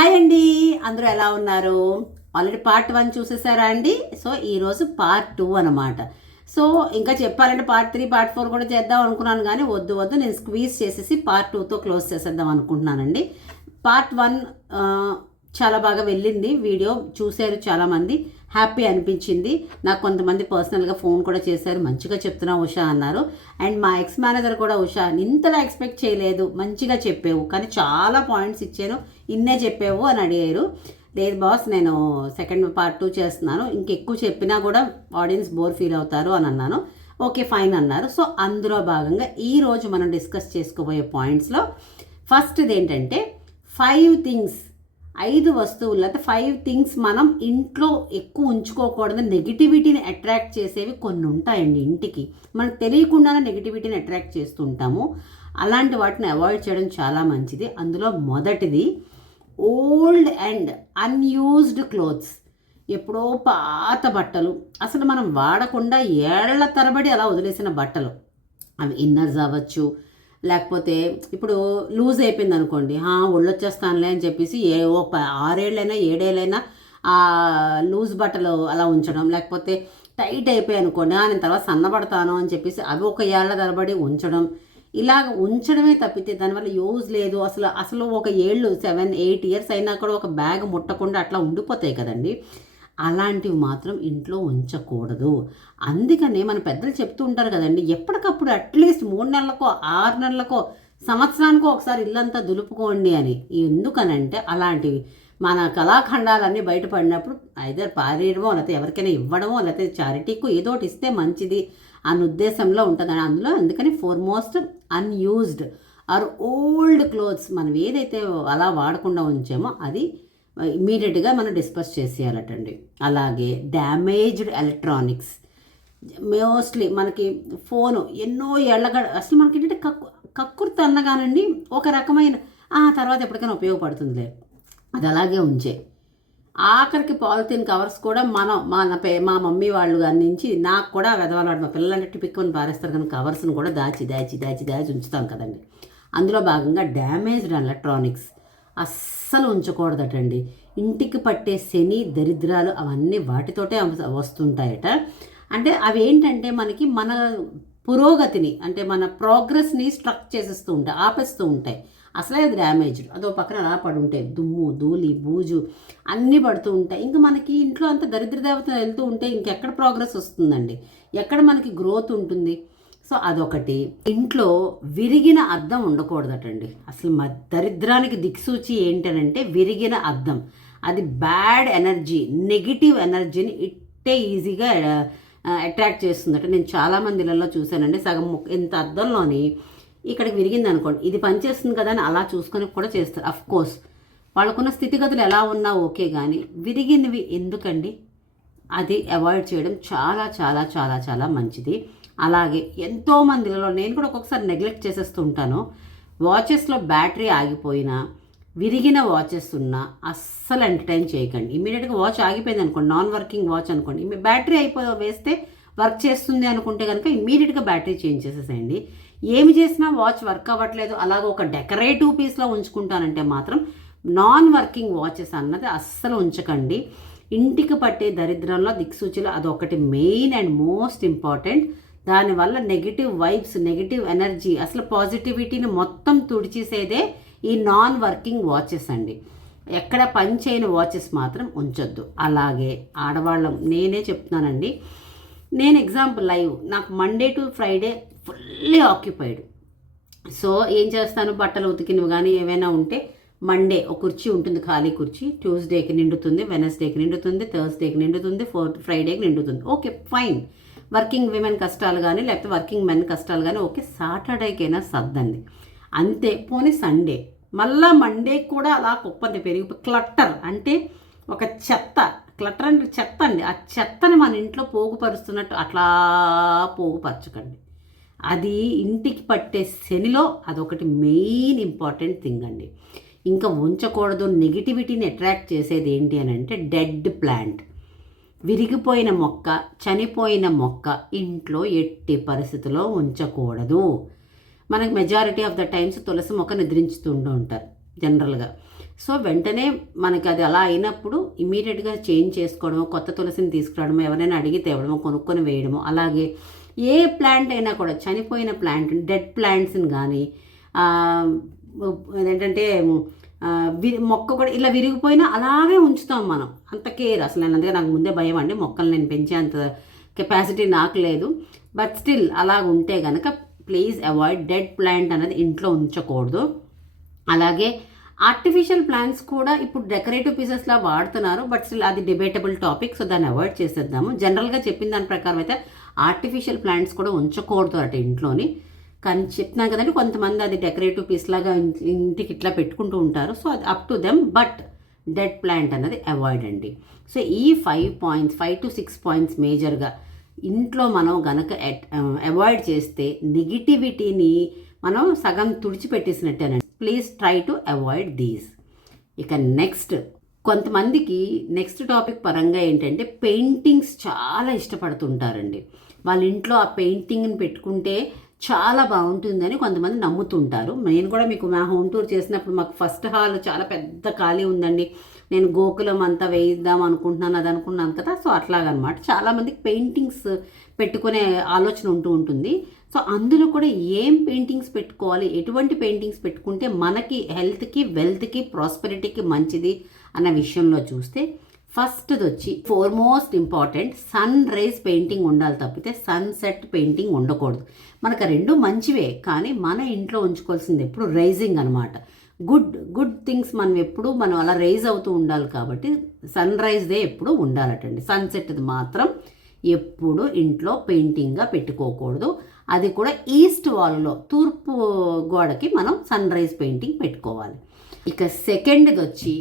Hi అండి, అందరూ ఎలా ఉన్నారు? ఆల్రెడీ పార్ట్ 1 చూసేసారా అండి? సో ఈరోజు పార్ట్ 2 అనమాట. సో ఇంకా చెప్పాలంటే పార్ట్ 3 పార్ట్ 4 కూడా చేద్దాం అనుకున్నాను, కానీ వద్దు నేను స్క్వీజ్ చేసేసి పార్ట్ 2తో క్లోజ్ చేసేద్దాం అనుకుంటున్నానండి. పార్ట్ 1 చాలా బాగా వెళ్ళింది, వీడియో చూశారు చాలామంది, హ్యాపీ అనిపించింది. నాకు కొంతమంది పర్సనల్గా ఫోన్ కూడా చేశారు, మంచిగా చెప్తున్నా ఉషా అన్నారు. అండ్ మా ఎక్స్ మేనేజర్ కూడా, ఉషా ఇంతలా ఎక్స్పెక్ట్ చేయలేదు, మంచిగా చెప్పావు, కానీ చాలా పాయింట్స్ ఇచ్చాను, ఇన్నే చెప్పావు అని అడిగారు. లేదు బాస్, నేను సెకండ్ పార్ట్ 2 చేస్తున్నాను, ఇంకెక్కువ చెప్పినా కూడా ఆడియన్స్ బోర్ ఫీల్ అవుతారు అని అన్నాను. ఓకే ఫైన్ అన్నారు. సో అందులో భాగంగా ఈరోజు మనం డిస్కస్ చేసుకోబోయే పాయింట్స్లో ఫస్ట్ది ఏంటంటే 5 వస్తువులు లేకపోతే 5 థింగ్స్ మనం ఇంట్లో ఎక్కువ ఉంచుకోకూడదు, నెగిటివిటీని అట్రాక్ట్ చేసేవి కొన్ని ఉంటాయండి. ఇంటికి మనకు తెలియకుండానే నెగిటివిటీని అట్రాక్ట్ చేస్తుంటాము. అలాంటి వాటిని అవాయిడ్ చేయడం చాలా మంచిది. అందులో మొదటిది ఓల్డ్ అండ్ అన్యూజ్డ్ క్లోత్స్. ఎప్పుడో పాత బట్టలు, అసలు మనం వాడకుండా ఏళ్ల తరబడి అలా వదిలేసిన బట్టలు, అవి ఇన్నర్స్ అవ్వచ్చు, లేకపోతే ఇప్పుడు లూజ్ అయిపోయింది అనుకోండి, ఒళ్ళొచ్చేస్తానులే అని చెప్పేసి 6 ఏళ్ళైనా 7 ఏళ్ళైనా ఆ లూజ్ బట్టలు అలా ఉంచడం, లేకపోతే టైట్ అయిపోయాయి అనుకోండి, నేను తర్వాత సన్నబడతాను అని చెప్పేసి అవి ఒక ఏళ్ల తరబడి ఉంచడం. ఇలాగ ఉంచడమే తప్పితే దానివల్ల యూజ్ లేదు. అసలు ఒక 7-8 ఇయర్స్ అయినా కూడా ఒక బ్యాగ్ ముట్టకుండా అట్లా ఉండిపోతాయి కదండి. అలాంటివి మాత్రం ఇంట్లో ఉంచకూడదు. అందుకనే మన పెద్దలు చెప్తూ ఉంటారు కదండి, ఎప్పటికప్పుడు అట్లీస్ట్ 3 నెలలకో 6 నెలలకో సంవత్సరానికో ఒకసారి ఇల్లంతా దులుపుకోండి అని. ఎందుకనంటే అలాంటివి మన కళాఖండాలన్నీ బయటపడినప్పుడు ఐదర్ పారేయడమో, లేకపోతే ఎవరికైనా ఇవ్వడమో, లేకపోతే చారిటీకు ఏదో ఒకటి ఇస్తే మంచిది అన్న ఉద్దేశంలో ఉంటుందని. అందుకని foremost unused or old clothes మనం ఏదైతే అలా వాడకుండా ఉంచామో అది ఇమీడియట్గా మనం డిస్పస్ చేసేయాలటండి. అలాగే డ్యామేజ్డ్ ఎలక్ట్రానిక్స్, మోస్ట్లీ మనకి ఫోను ఎన్నో ఏళ్ళగా అసలు మనకి ఏంటంటే కక్కుర్తి అన్నగానండి ఒక రకమైన తర్వాత ఎప్పటికైనా ఉపయోగపడుతుందిలే, అది అలాగే ఉంచే. ఆఖరికి పాలిథిన్ కవర్స్ కూడా మా మమ్మీ వాళ్ళు నుంచి నాకు కూడా వెదవాలాడు, మా పిల్లలంటే పిక్కుని పారేస్తారు, కానీ కవర్స్ని కూడా దాచి ఉంచుతాం కదండి. అందులో భాగంగా డ్యామేజ్డ్ ఎలక్ట్రానిక్స్ అస్సలు ఉంచకూడదటండి. ఇంటికి పట్టే శని దరిద్రాలు అవన్నీ వాటితోటే వస్తుంటాయట. అంటే అవి ఏంటంటే మన పురోగతిని, అంటే మన ప్రోగ్రెస్ని స్ట్రక్ చేసేస్తూ ఉంటాయి, ఆపేస్తూ ఉంటాయి. అసలే అది డ్యామేజ్డ్, అదో పక్కన అలా పడి ఉంటాయి, దుమ్ము ధూళి బూజు అన్నీ పడుతూ ఉంటాయి. ఇంకా మనకి ఇంట్లో అంత దరిద్ర దేవత వెళ్తూ ఉంటే ఇంకెక్కడ ప్రోగ్రెస్ వస్తుందండి, ఎక్కడ మనకి గ్రోత్ ఉంటుంది? సో అదొకటి. ఇంట్లో విరిగిన అద్దం ఉండకూడదటండి. అసలు మా దరిద్రానికి దిక్సూచి ఏంటనంటే విరిగిన అద్దం. అది బ్యాడ్ ఎనర్జీ, నెగిటివ్ ఎనర్జీని ఇట్టే ఈజీగా అట్రాక్ట్ చేస్తుందట. నేను చాలామంది ఇళ్ళల్లో చూశానండి, సగం ఇంత అద్దంలోని ఇక్కడికి విరిగింది అనుకోండి, ఇది పనిచేస్తుంది కదా అని అలా చూసుకొని కూడా చేస్తారు. అఫ్ కోర్స్ వాళ్ళకున్న స్థితిగతులు ఎలా ఉన్నా ఓకే, కానీ విరిగినవి ఎందుకండి? అది అవాయిడ్ చేయడం చాలా చాలా చాలా చాలా మంచిది. అలాగే ఎంతోమందిలో నేను కూడా ఒక్కొక్కసారి నెగ్లెక్ట్ చేసేస్తూ ఉంటాను. వాచెస్లో బ్యాటరీ ఆగిపోయినా, విరిగిన వాచెస్ ఉన్నా అస్సలు ఎంటర్టైన్ చేయకండి. ఇమీడియట్గా వాచ్ ఆగిపోయింది అనుకోండి, నాన్ వర్కింగ్ వాచ్ అనుకోండి, బ్యాటరీ వేస్తే వర్క్ చేస్తుంది అనుకుంటే కనుక ఇమీడియట్గా బ్యాటరీ చేంజ్ చేసేసేయండి. ఏమి చేసినా వాచ్ వర్క్ అవ్వట్లేదు, అలాగే ఒక డెకరేటివ్ పీస్లో ఉంచుకుంటానంటే మాత్రం నాన్ వర్కింగ్ వాచెస్ అన్నది అస్సలు ఉంచకండి. ఇంటికి పట్టే దరిద్రంలో దిక్సూచిలో అదొకటి మెయిన్ అండ్ మోస్ట్ ఇంపార్టెంట్. దానివల్ల నెగిటివ్ వైబ్స్, నెగిటివ్ ఎనర్జీ, అసలు పాజిటివిటీని మొత్తం తుడిచేసేదే ఈ నాన్ వర్కింగ్ వాచెస్ అండి. ఎక్కడ పని చేయని వాచెస్ మాత్రం ఉంచొద్దు. అలాగే ఆడవాళ్ళం, నేనే చెప్తున్నానండి, నేను ఎగ్జాంపుల్ లైవ్, నాకు Monday to Friday fully occupied. So ఏం చేస్తాను, బట్టలు ఉతికినవి కానీ ఏమైనా ఉంటే మండే ఒక కుర్చీ ఉంటుంది, ఖాళీ కుర్చీ, ట్యూస్డేకి నిండుతుంది, వెనస్డేకి నిండుతుంది, థర్స్డేకి నిండుతుంది, ఫ్రైడేకి నిండుతుంది. Okay fine. వర్కింగ్ విమెన్ కష్టాలు కానీ లేకపోతే వర్కింగ్ మెన్ కష్టాలు కానీ ఓకే, సాటర్డేకైనా సర్దండి అంతే. పోనీ సండే, మళ్ళా మండే కూడా అలా కుప్పంది పెరిగి క్లట్టర్ అంటే ఒక చెత్త, క్లట్టర్ అంటే చెత్త అండి. ఆ చెత్తని మన ఇంట్లో పోగుపరుస్తున్నట్టు అట్లా పోగుపరచకండి. అది ఇంటికి పట్టే శనిలో అదొకటి మెయిన్ ఇంపార్టెంట్ థింగ్ అండి. ఇంకా ఉంచకూడదు, నెగిటివిటీని అట్రాక్ట్ చేసేది ఏంటి అని అంటే డెడ్ ప్లాంట్, విరిగిపోయిన మొక్క, చనిపోయిన మొక్క ఇంట్లో ఎట్టి పరిస్థితిలో ఉంచకూడదు. మనకి మెజారిటీ ఆఫ్ ద టైమ్స్ తులసి మొక్క నిద్రించుతుంటూ ఉంటారు జనరల్గా. సో వెంటనే మనకి అది అలా అయినప్పుడు ఇమీడియట్గా చేంజ్ చేసుకోవడము, కొత్త తులసిని తీసుకురావడము, ఎవరైనా అడిగి తేవడము, కొనుక్కొని వేయడము. అలాగే ఏ ప్లాంట్ అయినా కూడా చనిపోయిన ప్లాంట్, డెడ్ ప్లాంట్స్ని కానీ ఏంటంటే మొక్క కూడా ఇలా విరిగిపోయినా అలాగే ఉంచుతాం మనం. అంత కేర్ అసలు. నేను అందుకే నాకు ముందే భయం అండి, మొక్కలు నేను పెంచే అంత కెపాసిటీ నాకు లేదు. బట్ స్టిల్ అలా ఉంటే కనుక ప్లీజ్ అవాయిడ్. డెడ్ ప్లాంట్ అనేది ఇంట్లో ఉంచకూడదు. అలాగే ఆర్టిఫిషియల్ ప్లాంట్స్ కూడా ఇప్పుడు డెకరేటివ్ పీసెస్లా వాడుతున్నారు, బట్ స్టిల్ అది డిబేటబుల్ టాపిక్, సో దాన్ని అవాయిడ్ చేసేద్దాము. జనరల్గా చెప్పిన దాని ప్రకారం అయితే ఆర్టిఫిషియల్ ప్లాంట్స్ కూడా ఉంచకూడదు అట ఇంట్లోని. కానీ చెప్తున్నాను కదండి, కొంతమంది అది డెకరేటివ్ పీస్ లాగా ఇంటికి ఇట్లా పెట్టుకుంటూ ఉంటారు, సో అది up to them. But dead plant అన్నది అవాయిడ్ అండి. సో ఈ 5 to 6 పాయింట్స్ మేజర్గా ఇంట్లో మనం గనక అవాయిడ్ చేస్తే నెగిటివిటీని మనం సగం తుడిచిపెట్టేసినట్టేనండి. Please try to avoid these. ఇక నెక్స్ట్, కొంతమందికి నెక్స్ట్ టాపిక్ పరంగా ఏంటంటే పెయింటింగ్స్ చాలా ఇష్టపడుతుంటారండి. వాళ్ళ ఇంట్లో ఆ పెయింటింగ్ని పెట్టుకుంటే చాలా బాగుంటుందని కొంతమంది నమ్ముతుంటారు. నేను కూడా మీకు మా హోమ్ టూర్ చేసినప్పుడు మాకు ఫస్ట్ హాల్ చాలా పెద్ద ఖాళీ ఉందండి, నేను గోకులం అంతా వేయిద్దాం అనుకుంటున్నాను, అది అనుకున్నాను కదా. సో అట్లాగనమాట చాలామందికి పెయింటింగ్స్ పెట్టుకునే ఆలోచన ఉంటుంది. సో అందులో కూడా ఏం పెయింటింగ్స్ పెట్టుకోవాలి, ఎటువంటి పెయింటింగ్స్ పెట్టుకుంటే మనకి హెల్త్కి, వెల్త్కి, ప్రాస్పెరిటీకి మంచిది అన్న విషయంలో చూస్తే ఫస్ట్ది వచ్చి foremost important sunrise painting ఉండాలి తప్పితే సన్సెట్ పెయింటింగ్ ఉండకూడదు. మనకు రెండు మంచివే, కానీ మన ఇంట్లో ఉంచుకోవాల్సింది ఎప్పుడు రైజింగ్ అనమాట. గుడ్ థింగ్స్ మనం అలా రైజ్ అవుతూ ఉండాలి. కాబట్టి సన్ రైజ్దే ఎప్పుడు ఉండాలటండి. సన్సెట్ది మాత్రం ఎప్పుడు ఇంట్లో పెయింటింగ్గా పెట్టుకోకూడదు. అది కూడా ఈస్ట్ వాల్లో, తూర్పు గోడకి మనం సన్ రైజ్ పెయింటింగ్ పెట్టుకోవాలి. ఇక సెకండ్ది వచ్చి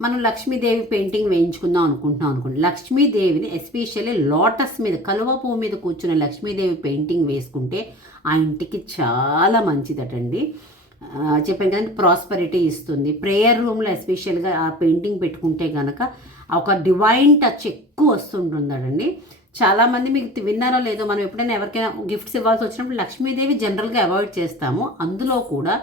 మనం లక్ష్మీదేవి పెయింటింగ్ వేయించుకుందాం అనుకోండి, లక్ష్మీదేవిని ఎస్పెషల్లీ లోటస్ మీద, కలువ పువ్వు మీద కూర్చున్న లక్ష్మీదేవి పెయింటింగ్ వేసుకుంటే ఆ ఇంటికి చాలా మంచిదటండి. చెప్పాను కదండి, ప్రాస్పరిటీ ఇస్తుంది. ప్రేయర్ రూమ్లో ఎస్పెషల్గా ఆ పెయింటింగ్ పెట్టుకుంటే కనుక ఒక డివైన్ టచ్ ఎక్కువ వస్తుంటుందండి. చాలామంది మీకు విన్నారో లేదో, మనం ఎప్పుడైనా ఎవరికైనా గిఫ్ట్స్ ఇవ్వాల్సి వచ్చినప్పుడు లక్ష్మీదేవి జనరల్గా అవాయిడ్ చేస్తాము. అందులో కూడా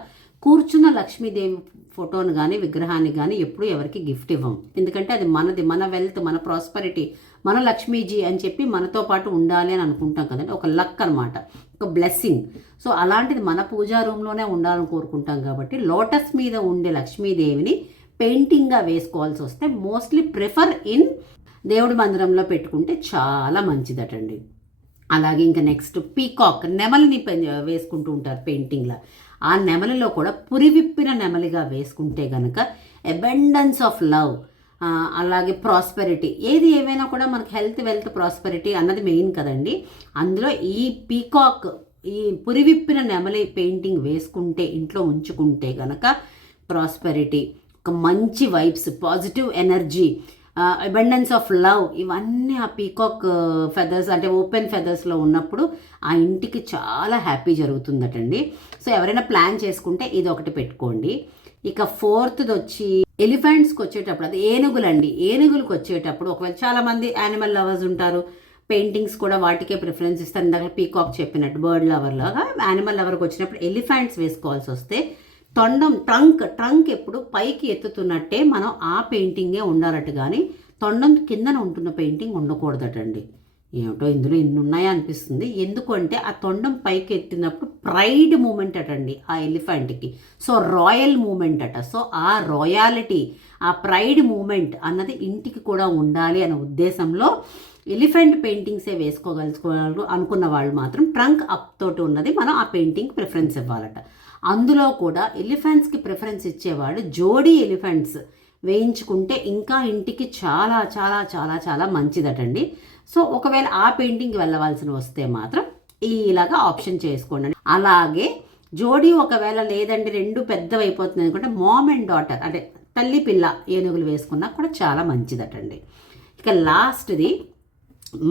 కూర్చున్న లక్ష్మీదేవి ఫోటోను కానీ విగ్రహాన్ని కానీ ఎప్పుడు ఎవరికి గిఫ్ట్ ఇవ్వం. ఎందుకంటే అది మనది, మన వెల్త్, మన ప్రాస్పరిటీ, మన లక్ష్మీజీ అని చెప్పి మనతో పాటు ఉండాలి అని అనుకుంటాం కదండి. ఒక లక్ అనమాట, ఒక బ్లెస్సింగ్. సో అలాంటిది మన పూజా రూమ్లోనే ఉండాలని కోరుకుంటాం. కాబట్టి లోటస్ మీద ఉండే లక్ష్మీదేవిని పెయింటింగ్గా వేసుకోవాల్సి వస్తే మోస్ట్లీ ప్రిఫర్ ఇన్ దేవుడి మందిరంలో పెట్టుకుంటే చాలా మంచిదటండి. అలాగే ఇంకా నెక్స్ట్ పీకాక్, నెమలిని వేసుకుంటూ ఉంటారు పెయింటింగ్లా. ఆ నెమలిలో కూడా పురివిప్పిన నెమలిగా వేసుకుంటే కనుక అబండెన్స్ ఆఫ్ లవ్, అలాగే ప్రాస్పెరిటీ, ఏవైనా కూడా మనకి హెల్త్, వెల్త్, ప్రాస్పెరిటీ అన్నది మెయిన్ కదండి. అందులో ఈ పీకాక్, ఈ పురివిప్పిన నెమలి పెయింటింగ్ వేసుకుంటే, ఇంట్లో ఉంచుకుంటే కనుక ప్రాస్పెరిటీ, ఒక మంచి vibes, positive energy, abundance of love, ఇవన్నీ ఆ పీకాక్ ఫెదర్స్ అంటే ఓపెన్ ఫెదర్స్లో ఉన్నప్పుడు ఆ ఇంటికి చాలా హ్యాపీ జరుగుతుందటండి. సో ఎవరైనా ప్లాన్ చేసుకుంటే ఇది ఒకటి పెట్టుకోండి. ఇక ఫోర్త్ది వచ్చి ఎలిఫెంట్స్కి వచ్చేటప్పుడు, అది ఏనుగులండి. ఏనుగులకు వచ్చేటప్పుడు ఒకవేళ చాలామంది యానిమల్ లవర్స్ ఉంటారు, పెయింటింగ్స్ కూడా వాటికే ప్రిఫరెన్స్ ఇస్తారు. ఇందాక పీకాక్ చెప్పినట్టు బర్డ్ లవర్ లాగా యానిమల్ లవర్కి వచ్చినప్పుడు ఎలిఫెంట్స్ వేసుకోవాల్సి వస్తే తొండం, ట్రంక్ ఎప్పుడు పైకి ఎత్తుతున్నట్టే మనం ఆ పెయింటింగే ఉండాలట, కానీ తొండం కిందన ఉంటున్న పెయింటింగ్ ఉండకూడదటండి. ఏమిటో ఇందులో ఇన్ని ఉన్నాయా అనిపిస్తుంది. ఎందుకంటే ఆ తొండం పైకి ఎత్తినప్పుడు ప్రైడ్ మూమెంట్ అటండి ఆ ఎలిఫెంట్కి. సో రాయల్ మూమెంట్ అట. సో ఆ రాయాలిటీ, ఆ ప్రైడ్ మూమెంట్ అన్నది ఇంటికి కూడా ఉండాలి అనే ఉద్దేశంలో ఎలిఫెంట్ పెయింటింగ్సే వేసుకోగలుగుతారు అనుకున్న వాళ్ళు మాత్రం ట్రంక్ అప్ తోటి ఉన్నది మనం ఆ పెయింటింగ్ ప్రిఫరెన్స్ ఇవ్వాలట. అందులో కూడా ఎలిఫెంట్స్కి ప్రిఫరెన్స్ ఇచ్చేవాళ్ళు జోడీ ఎలిఫెంట్స్ వేయించుకుంటే ఇంకా ఇంటికి చాలా చాలా చాలా చాలా మంచిదటండి. సో ఒకవేళ ఆ పెయింటింగ్కి వెళ్ళవలసిన వస్తే మాత్రం ఇలాగా ఆప్షన్ చేసుకోండి. అలాగే జోడీ ఒకవేళ లేదండి, రెండు పెద్దవైపోతుంది అనుకుంటే మామ్ అండ్ డాటర్ అంటే తల్లి పిల్ల ఏనుగులు వేసుకున్నా కూడా చాలా మంచిదటండి. ఇక లాస్ట్ది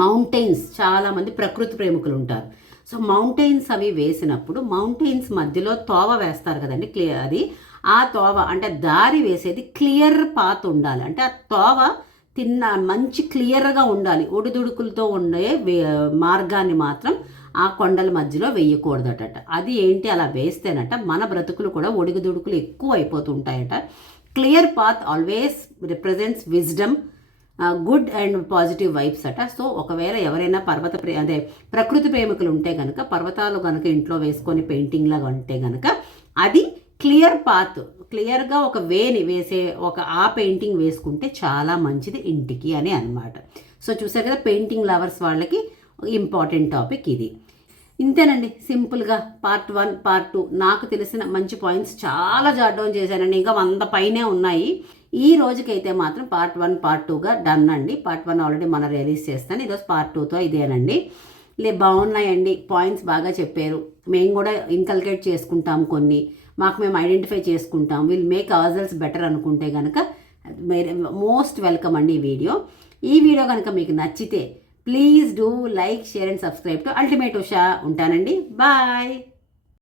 మౌంటైన్స్. చాలామంది ప్రకృతి ప్రేమికులు ఉంటారు. సో మౌంటైన్స్ అవి వేసినప్పుడు మౌంటైన్స్ మధ్యలో తోవ వేస్తారు కదండి, అది ఆ తోవ అంటే దారి వేసేది క్లియర్ పాత్ ఉండాలి. అంటే ఆ తోవ మంచి క్లియర్గా ఉండాలి. ఒడిదుడుకులతో ఉండే మార్గాన్ని మాత్రం ఆ కొండల మధ్యలో వేయకూడదట. అది ఏంటి, అలా వేస్తేనట మన బ్రతుకులు కూడా ఒడిదుడుకులు ఎక్కువ అయిపోతుంటాయట. Clear path always represents wisdom, good and positive vibes అట. సో ఒకవేళ ఎవరైనా ప్రకృతి ప్రేమికులు ఉంటే కనుక పర్వతాలు కనుక ఇంట్లో వేసుకొని పెయింటింగ్ లాగా ఉంటే కనుక అది క్లియర్ పాత్, క్లియర్గా ఒక వేని వేసే ఆ పెయింటింగ్ వేసుకుంటే చాలా మంచిది ఇంటికి అని అనమాట. సో చూసారు కదా, పెయింటింగ్ లవర్స్ వాళ్ళకి ఇంపార్టెంట్ టాపిక్ ఇది. ఇంతేనండి, సింపుల్గా పార్ట్ 1 పార్ట్ 2 నాకు తెలిసిన మంచి పాయింట్స్ చాలా జాట్ డౌన్ చేశానండి. ఇంకా 100 పైనే ఉన్నాయి. ఈ రోజుకైతే మాత్రం పార్ట్ 1 పార్ట్ 2గా డన్ అండి. పార్ట్ 1 ఆల్రెడీ మనం రిలీజ్ చేస్తాను. ఈరోజు పార్ట్ 2తో ఇదేనండి. బాగున్నాయండి, పాయింట్స్ బాగా చెప్పారు. మేము కూడా ఇన్కల్కేట్ చేసుకుంటాం, కొన్ని మాకు మేము ఐడెంటిఫై చేసుకుంటాం. విల్ మేక్ అవర్సెల్స్ బెటర్ అనుకుంటే కనుక మోస్ట్ వెల్కమ్ అండి ఈ వీడియో కనుక మీకు నచ్చితే please do like, share and subscribe to ultimate Usha. ఉంటానండి, బాయ్.